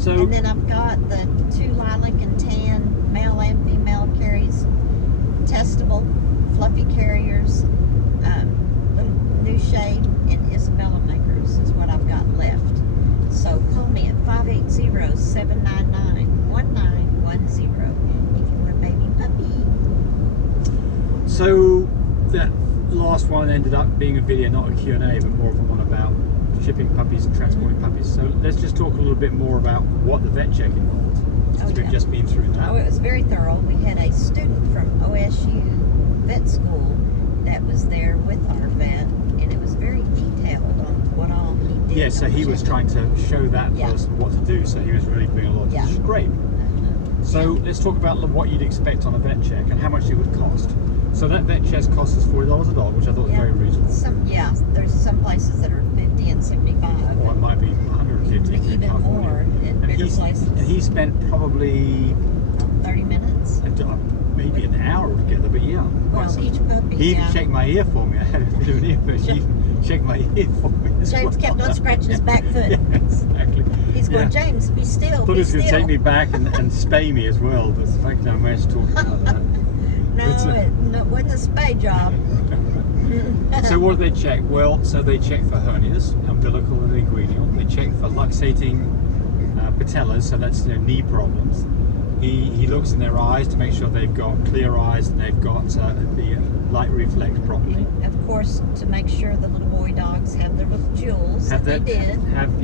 So, and then I've got the 2 lilac and tan male and female carries, testable, fluffy carriers, little new shade, and Isabella makers is what I've got left. So call me at 580-799-1910 if you want a baby puppy. so that last one ended up being a video, not a Q&A, but more of a one about shipping puppies and transporting puppies. So let's just talk a little bit more about what the vet check involved. Since we've just been through that. Oh, it was very thorough. We had a student from OSU vet school that was there with our vet, and it was very detailed on what all he did. Yeah, so he was trying to show that for us what to do, so he was really doing a lot, which is great. So let's talk about what you'd expect on a vet check and how much it would cost. So that vet check costs us $40 a dog, which I thought was very reasonable. There's some places that are 50 and 75. Or it might be 150 even more in bigger places. And he spent probably 30 minutes. Maybe an hour together, but yeah. Well, each puppy. He even checked my ear for me. I had a bit of an ear, but he even checked my ear for me. James kept on scratching his back foot. Yeah, exactly. He's going, James, be still. Thought he was going to take me back and spay me as well, but the fact that I managed to talk about that. No, it wasn't a spay job. So what do they check? Well, so they check for hernias, umbilical and inguinal. They check for luxating patellas, so that's knee problems. He looks in their eyes to make sure they've got clear eyes and they've got the light reflex properly. Of course, to make sure the little boy dogs have their little jewels. They did. And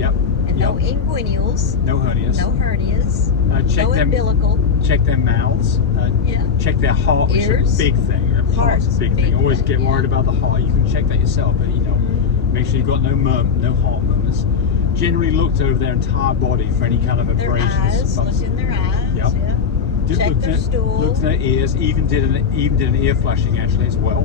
no inguinals. No hernias. No hernias. Check no umbilical. Check their mouths. Check their heart, which is a big thing. Heart's a big thing. Always get worried about the heart. You can check that yourself, but make sure you've got no heart murmurs. Generally looked over their entire body for any kind of abrasions. Their eyes. Look in their eyes. Check their stool. Looked at their ears. Even did an ear flushing actually as well.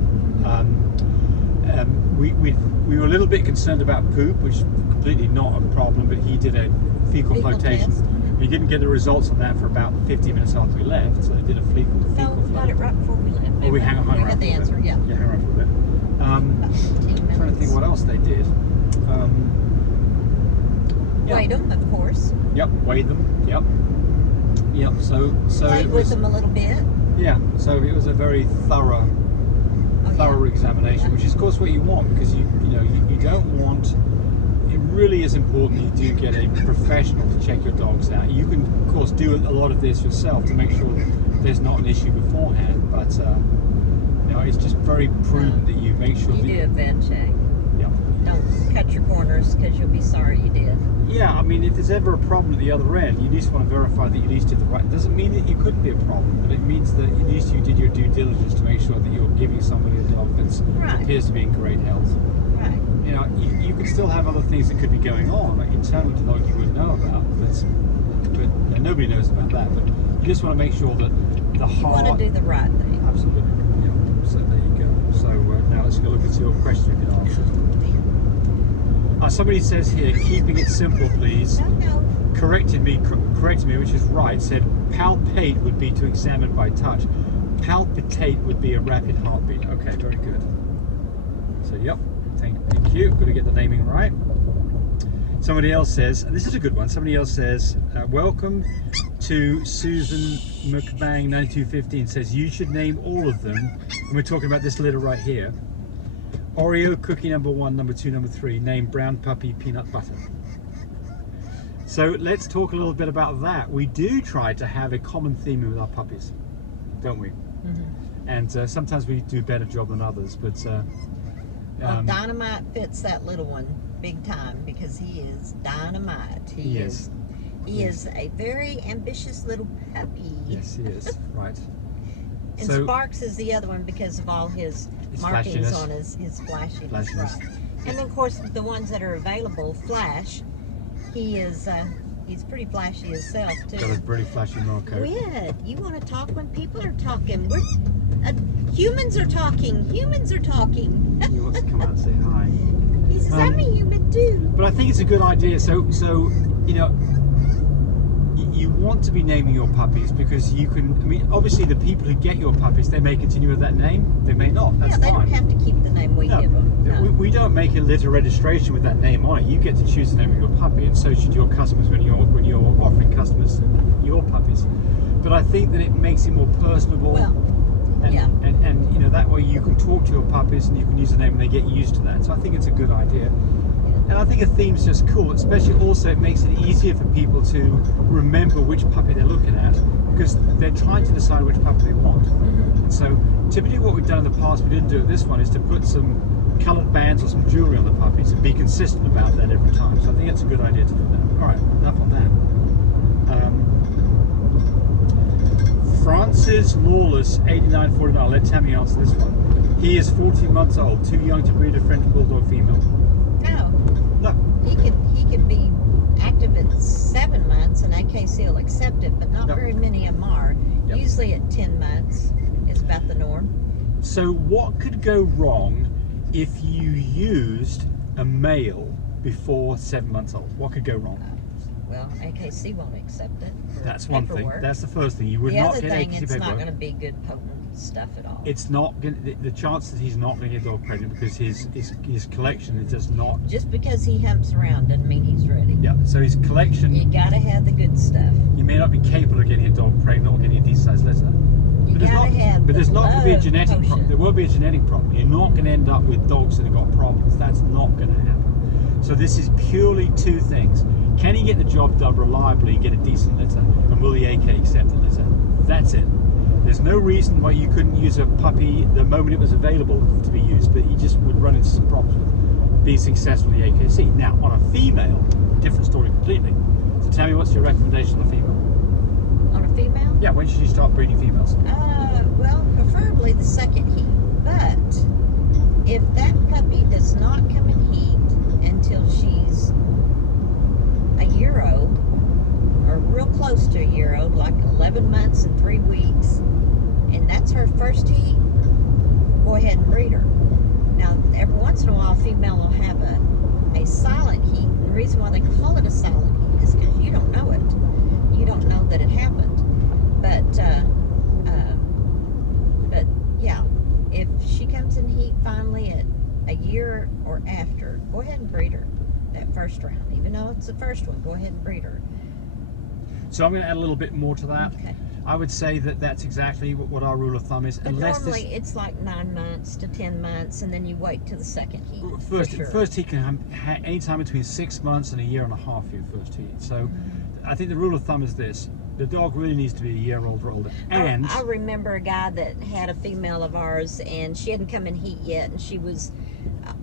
We were a little bit concerned about poop, which is completely not a problem, but he did a fecal flotation. Test. He didn't get the results on that for about 50 minutes after we left, so they did a fecal float. We got it right before we left. Oh, we hung around for a bit. answer, Yeah, hang around for a bit. About 15 minutes. Trying to think what else they did. Weighed them, of course. Yep, weighed them. Yep. So played with them a little bit. Yeah. So it was a very thorough examination, which is of course what you want, because you don't want. It really is important that you do get a professional to check your dogs out. You can of course do a lot of this yourself to make sure there's not an issue beforehand, but it's just very prudent that you make sure you do a vet check. Don't cut your corners, because you'll be sorry you did. Yeah, I mean, if there's ever a problem at the other end, you just want to verify that you at least did the right. It doesn't mean that you couldn't be a problem, but it means that at least you did your due diligence to make sure that you're giving somebody a dog that appears to be in great health. Right. You could still have other things that could be going on, like internal to the dog you wouldn't know about, but nobody knows about that. But you just want to make sure that the heart. You want to do the right thing. Absolutely. Yeah. So there you go. So now let's go look at your question you answered. Somebody says here, keeping it simple, please. No. Corrected me, which is right. Said palpate would be to examine by touch. Palpitate would be a rapid heartbeat. Okay, very good. So, yep. Thank you. Got to get the naming right. Somebody else says, and this is a good one. Somebody else says, welcome to Susan McBang 9215. Says you should name all of them. And we're talking about this litter right here. Oreo cookie number 1, number 2, number 3, named Brown Puppy Peanut Butter. So let's talk a little bit about that. We do try to have a common theme with our puppies, don't we? Mm-hmm. And sometimes we do a better job than others, but Dynamite fits that little one big time, because he is dynamite. He is a very ambitious little puppy. Yes, he is. Right. And so, Sparks is the other one because of all his markings flashiness. On his flashiness. Right. And then of course the ones that are available, Flash, he's pretty flashy himself too. Got a pretty flashy Marco. Weird. You want to talk when people are talking. Humans are talking. Humans are talking. He wants to come out and say hi. He says, I'm a human too. But I think it's a good idea. So you you want to be naming your puppies because you can. I mean, obviously, the people who get your puppies, they may continue with that name, they may not. That's they fine. don't have to keep the name we give them. No. We don't make a litter registration with that name on it. You get to choose the name of your puppy, and so should your customers when you're offering customers your puppies. But I think that it makes it more personable. Well, And you know, that way you can talk to your puppies and you can use the name and they get used to that. So I think it's a good idea. And I think a theme's just cool, especially also it makes it easier for people to remember which puppy they're looking at because they're trying to decide which puppy they want. And so typically what we've done in the past, we didn't do it this one, is to put some coloured bands or some jewellery on the puppies and be consistent about that every time. So I think it's a good idea to do that. Alright, enough on that. Francis Lawless, 8949. Let Tammy answer this one. He is 14 months old, too young to breed a French Bulldog female. no. He could be active at 7 months, and AKC will accept it, but not very many of them are. Yep. Usually at 10 months is about the norm. So what could go wrong if you used a male before 7 months old? What could go wrong? Well, AKC won't accept it. That's one thing. Paperwork. That's the first thing. You would The not other get thing, AKC it's not paperwork. going to be good potent stuff at all. It's not going. The chances he's not going to get a dog pregnant because his collection is just not. Just because he humps around doesn't mean he's ready. Yeah. So his collection. You got to have the good stuff. You may not be capable of getting a dog pregnant or getting a decent sized litter. You got to have. But there's not going to be a genetic potion. problem. There will be a genetic problem. You're not going to end up with dogs that have got problems. That's not going to happen. So this is purely two things. Can he get the job done reliably, get a decent litter, and will the AK accept the litter? That's it. There's no reason why you couldn't use a puppy the moment it was available to be used, but you just would run into some problems with being successful in the AKC. Now, on a female, different story completely. So tell me, what's your recommendation on a female? On a female? Yeah, when should you start breeding females? Well, preferably the second heat. But if that puppy does not come in heat until she's a year old, or real close to a year old, like 11 months and 3 weeks, and that's her first heat, go ahead and breed her. Now, every once in a while, a female will have a silent heat. And the reason why they call it a silent heat is because you don't know it. You don't know that it happened. But yeah, if she comes in heat finally at a year or after, go ahead and breed her that first round. Even though it's the first one, go ahead and breed her. So I'm going to add a little bit more to that. Okay. I would say that that's exactly what our rule of thumb is. But normally it's like 9 months to 10 months, and then you wait till the second heat. First heat can have any time between 6 months and a year and a half for your first heat. So I think the rule of thumb is this: the dog really needs to be a year old or older. And I remember a guy that had a female of ours, and she hadn't come in heat yet, and she was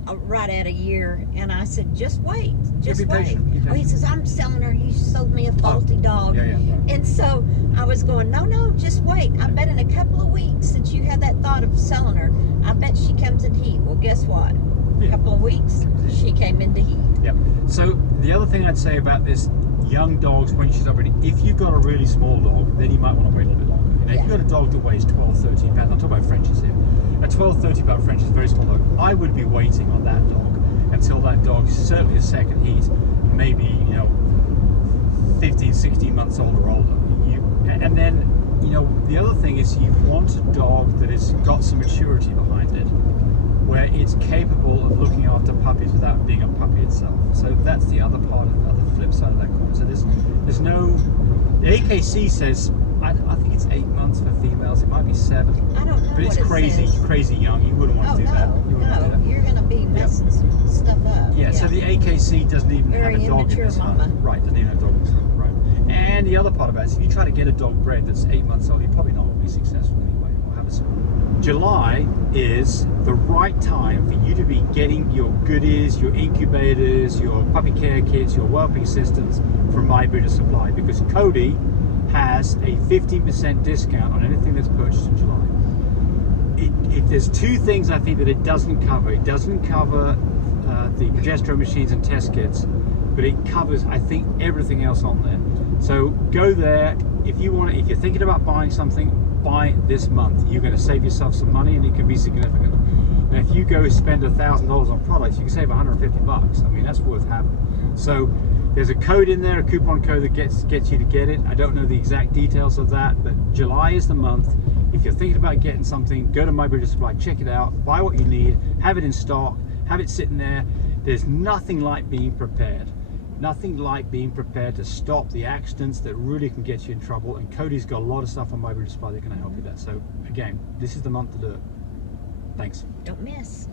right at a year, and I said, just wait, just wait. Patient. Oh, he says, I'm selling her, you sold me a faulty dog. Yeah, right. And so I was going, no, just wait. I bet in a couple of weeks, since you had that thought of selling her, I bet she comes in heat. Well, guess what? A couple of weeks, she came into heat. Yep. So the other thing I'd say about this, young dogs, when she's not ready, if you've got a really small dog, then you might want to wait a little bit longer. You know, if you've got a dog that weighs 12, 13 pounds, I'm talking about Frenchies here. A 12, 13 pound French is a very small dog. I would be waiting on that dog until that dog is certainly a second heat, maybe 15, 16 months old or older. And then the other thing is you want a dog that has got some maturity behind it, where it's capable of looking after puppies without being a puppy itself. So that's the other part of the flip side of that coin. So there's no. The AKC says I think it's 8 months for females. It might be 7. I don't know. But it's crazy young. You wouldn't want to do that. You're going to be messing some stuff up. Yeah. So the AKC doesn't even have a dog in this mama. Right. Doesn't even have a dog in this one. Right. And the other part about it is if you try to get a dog bred that's 8 months old, you're probably not going to be successful anyway. Or have a July is the right time for you to be getting your goodies, your incubators, your puppy care kits, your whelping systems from My Breeder Supply, because Cody has a 15% discount on anything that's purchased in July. There's two things I think that it doesn't cover. It doesn't cover the progesterone machines and test kits, but it covers, I think, everything else on there. So go there if you're thinking about buying something. Buy this month. You're going to save yourself some money, and it can be significant. Now, if you go spend $1,000 on products, you can save $150. I mean, that's worth having. So There's a code in there, a coupon code that gets you to get it. I don't know the exact details of that, but July is the month. If you're thinking about getting something, go to My Breeder Supply, check it out, buy what you need, have it in stock, have it sitting there. There's nothing like being prepared. Nothing like being prepared to stop the accidents that really can get you in trouble. And Cody's got a lot of stuff on My Breeder Supply that can help you with that. So again, this is the month to do it. Thanks. Don't miss.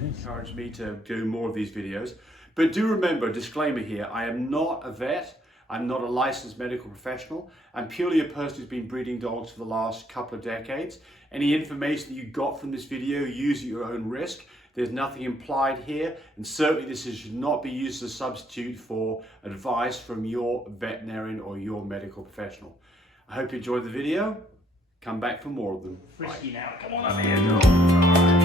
Encouraged me to do more of these videos. But do remember, disclaimer here, I am not a vet. I'm not a licensed medical professional. I'm purely a person who's been breeding dogs for the last couple of decades. Any information that you got from this video, use at your own risk. There's nothing implied here, and certainly this should not be used as a substitute for advice from your veterinarian or your medical professional. I hope you enjoyed the video. Come back for more of them. Frisky now, come on up here, Joel.